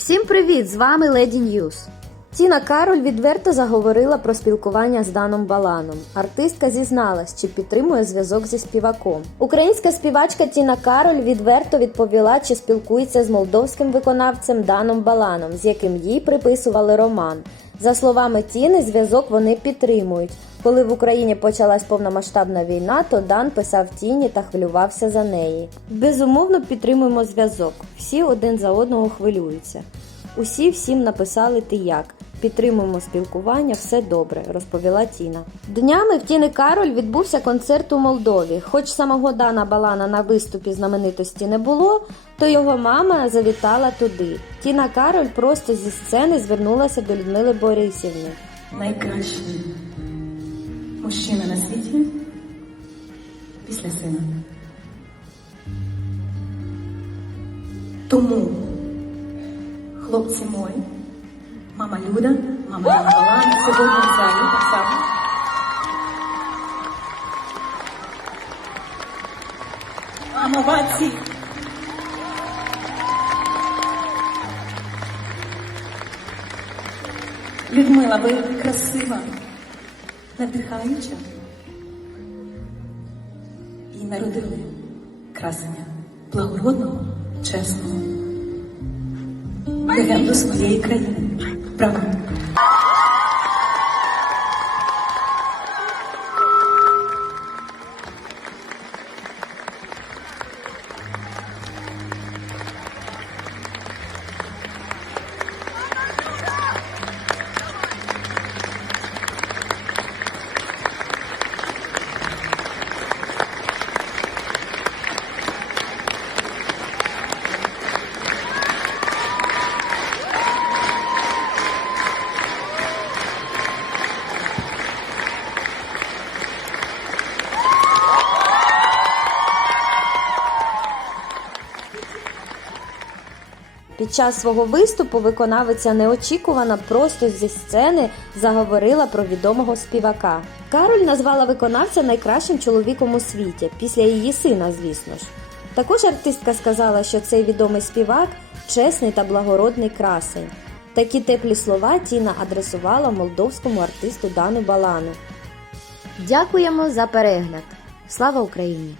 Всім привіт! З вами Леді Ньюз. Тіна Кароль відверто заговорила про спілкування з Даном Баланом. Артистка зізналась, чи підтримує зв'язок зі співаком. Українська співачка Тіна Кароль відверто відповіла, чи спілкується з молдовським виконавцем Даном Баланом, з яким їй приписували роман. За словами Тіни, зв'язок вони підтримують. Коли в Україні почалась повномасштабна війна, то Дан писав Тіні та хвилювався за неї. Безумовно, підтримуємо зв'язок. Всі один за одного хвилюються. Усі всім написали ти як. Підтримуємо спілкування, все добре, розповіла Тіна. Днями в Тіни Кароль відбувся концерт у Молдові. Хоч самого Дана Балана на виступі знаменитості не було, то його мама завітала туди. Тіна Кароль просто зі сцени звернулася до Людмили Борисівни. найкращий мужчина на світі після сина. Тому, хлопці мої, мама Люда, мама Яна Балан, сьогодні в залі так само. Мамо, ваці! Людмила, ви красива, надихаюча. І народили красення благородного, чесного, легенду своєї країни. Правда? Під час свого виступу виконавиця неочікувано просто зі сцени заговорила про відомого співака. Кароль назвала виконавця найкращим чоловіком у світі, після її сина, звісно ж. Також артистка сказала, що цей відомий співак чесний та благородний красень. Такі теплі слова Тіна адресувала молдовському артисту Дану Балану. Дякуємо за перегляд. Слава Україні!